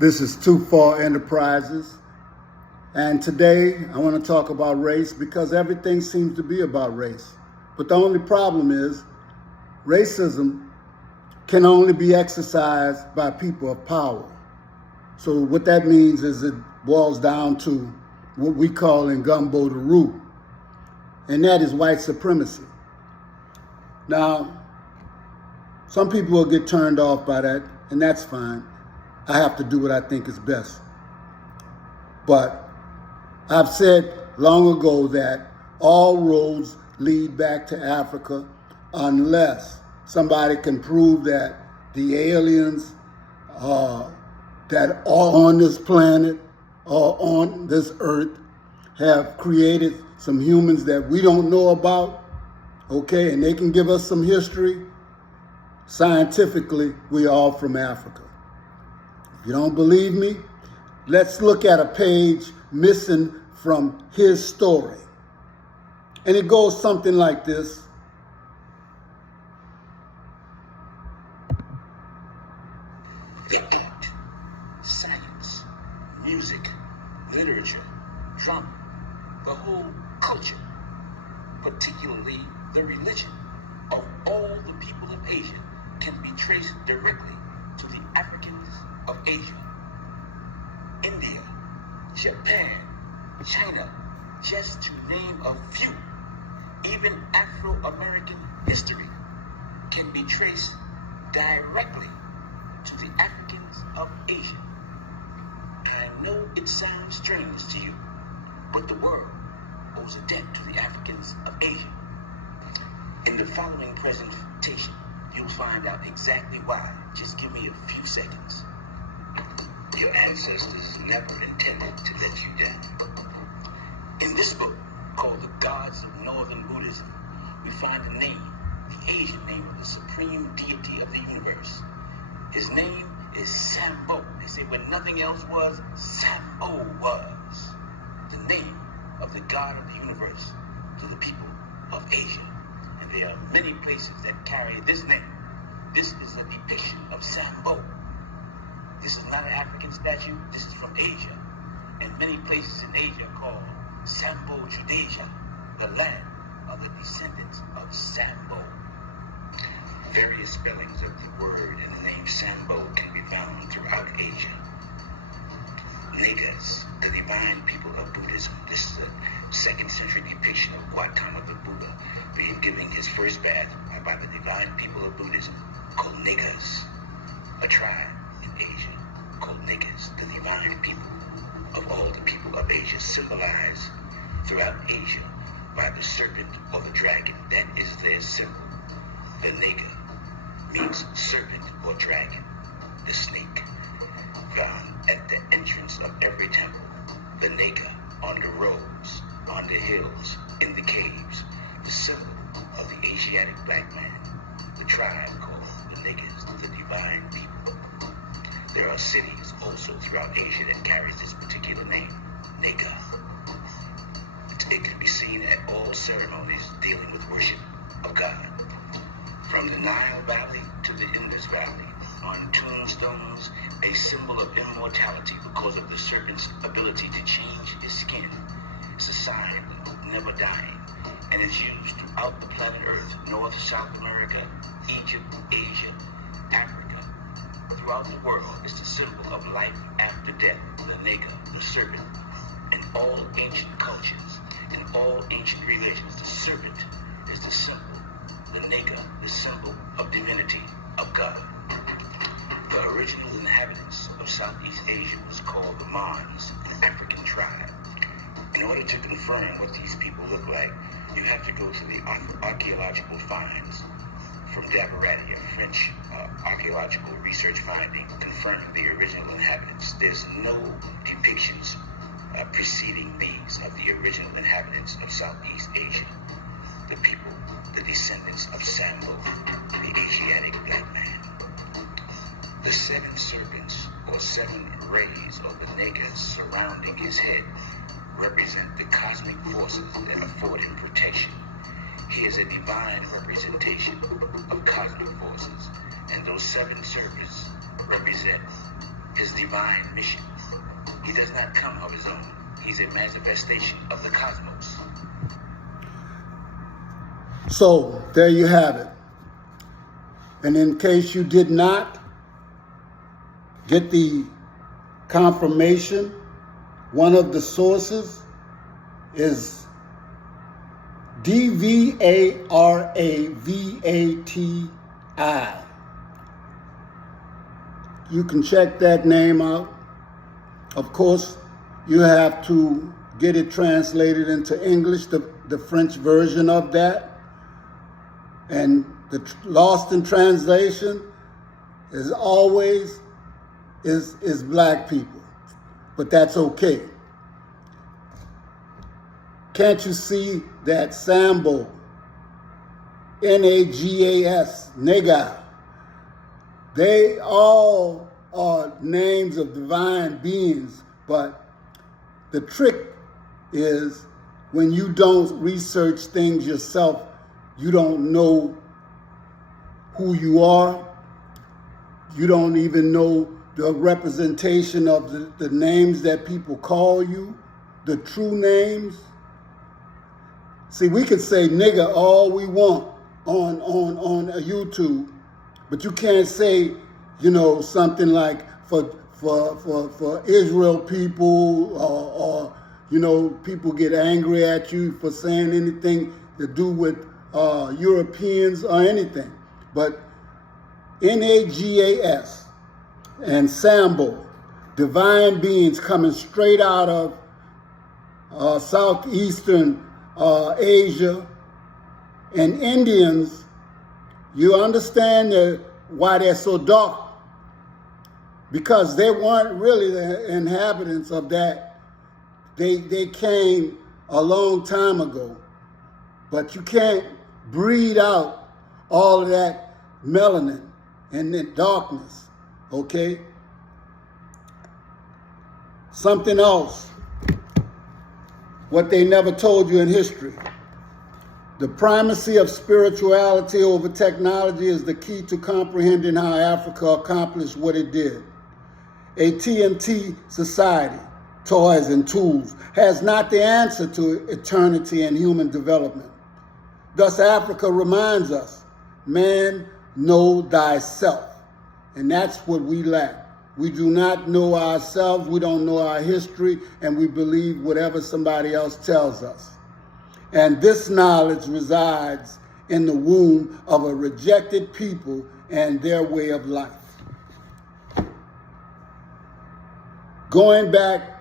This is Too Far Enterprises, and today I want to talk about race because everything seems to be about race. But the only problem is racism can only be exercised by people of power. So what that means is it boils down to what we call in gumbo the root, and that is white supremacy. Now, some people will get turned off by that, and that's fine. I have to do what I think is best. But I've said long ago that all roads lead back to Africa unless somebody can prove that the aliens that are on this planet or on this earth have created some humans that we don't know about, okay, and they can give us some history. Scientifically, we're all from Africa. If you don't believe me, let's look at a page missing from his story. And it goes something like this. The art, science, music, literature, drama, the whole culture, particularly the religion of all the people of Asia can be traced directly to the Africans of Asia. India, Japan, China, just to name a few. Even Afro-American history can be traced directly to the Africans of Asia. I know it sounds strange to you, but the world owes a debt to the Africans of Asia. In the following presentation, you'll find out exactly why. Just give me a few seconds. Your ancestors never intended to let you down. In this book, called The Gods of Northern Buddhism, we find a name, the Asian name of the supreme deity of the universe. His name is Sambo. They say when nothing else was, Sambo was. The name of the God of the universe to the people of Asia. And there are many places that carry this name. This is a depiction of Sambo. This is not an African statue, this is from Asia. And many places in Asia are called Sambo Judasia, the land of the descendants of Sambo. Various spellings of the word and the name Sambo can be found throughout Asia. Nagas, the divine people of Buddhism. This is a 2nd century depiction of Gautama the Buddha being given his first bath by the divine people of Buddhism called Nagas, a tribe in Asia called Nagas, the divine people of all the people of Asia, symbolized throughout Asia by the serpent or the dragon. That is their symbol. The Naga means serpent or dragon, the snake. Found at the entrance of every temple, the Naga on the roads, on the hills, in the caves, the symbol of the Asiatic black man, the tribe called the Nagas, the divine people. There are cities also throughout Asia that carries this particular name, Naga. It can be seen at all ceremonies dealing with worship of God. From the Nile Valley to the Indus Valley, on tombstones, a symbol of immortality because of the serpent's ability to change his skin. It's a sign of never dying, and it's used throughout the planet Earth, North, South America, Egypt, Asia, Africa. Throughout the world, it's the symbol of life after death, the Naga, the serpent. In all ancient cultures, in all ancient religions, the serpent is the symbol. The Naga, the symbol of divinity, of God. The original inhabitants of Southeast Asia was called the Mons, an African tribe. In order to confirm what these people look like, you have to go to the archaeological finds from Dabarati, a French archaeological research finding confirming the original inhabitants. There's no depictions preceding these of the original inhabitants of Southeast Asia, the people, the descendants of Sambo, the Asiatic black man. The 7 serpents, or 7 rays of the Nagas surrounding his head, represent the cosmic forces that afford him protection. He is a divine representation of cosmic forces, and those 7 serpents represent his divine missions. He does not come of his own. He's a manifestation of the cosmos. So, there you have it. And in case you did not get the confirmation, one of the sources is DVARAVATI. You can check that name out. Of course, you have to get it translated into English, the French version of that. And the lost in translation is always is black people. But that's okay. Can't you see that Sambo, Nagas, Nagas, they all are names of divine beings, but the trick is when you don't research things yourself, you don't know who you are. You don't even know the representation of the names that people call you, the true names. See, we could say nigga all we want on YouTube, but you can't say, you know, something like for Israel people or you know, people get angry at you for saying anything to do with Europeans or anything. But Nagas and Sambo, divine beings coming straight out of southeastern Asia, and Indians, you understand why they're so dark, because they weren't really the inhabitants of that. They came a long time ago, but you can't breed out all of that melanin and that darkness, okay? Something else, what they never told you in history. The primacy of spirituality over technology is the key to comprehending how Africa accomplished what it did. A TNT society, toys and tools, has not the answer to eternity and human development. Thus, Africa reminds us, man, know thyself. And that's what we lack. We do not know ourselves, we don't know our history, and we believe whatever somebody else tells us. And this knowledge resides in the womb of a rejected people and their way of life. Going back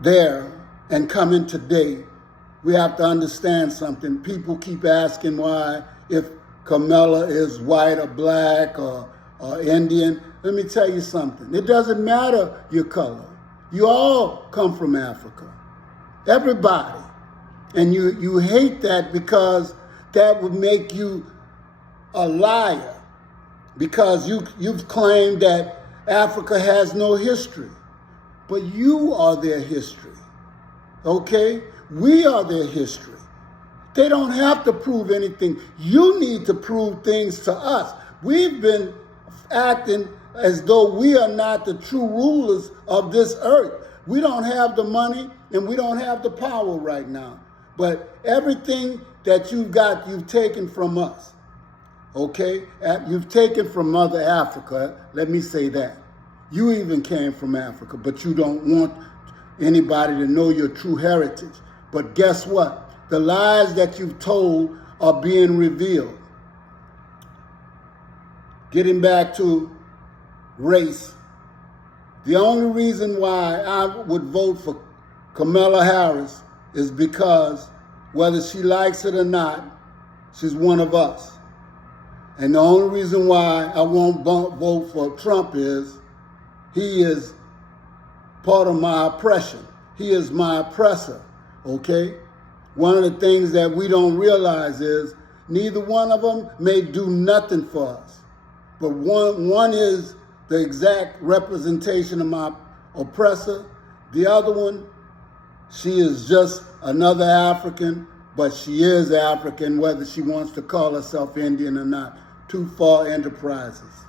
there and coming today, we have to understand something. People keep asking why, if Camilla is white or black or Indian. Let me tell you something. It doesn't matter your color. You all come from Africa. Everybody. And you hate that because that would make you a liar. Because you've claimed that Africa has no history. But you are their history. Okay? We are their history. They don't have to prove anything. You need to prove things to us. We've been acting as though we are not the true rulers of this earth. We don't have the money and we don't have the power right now. But everything that you've got, you've taken from us. Okay? You've taken from Mother Africa. Let me say that. You even came from Africa, but you don't want anybody to know your true heritage. But guess what? The lies that you've told are being revealed. Getting back to race, the only reason why I would vote for Kamala Harris is because whether she likes it or not, she's one of us. And the only reason why I won't vote for Trump is he is part of my oppression. He is my oppressor, okay? One of the things that we don't realize is neither one of them may do nothing for us. But one is the exact representation of my oppressor. The other one, she is just another African, but she is African, whether she wants to call herself Indian or not. Too far enterprises.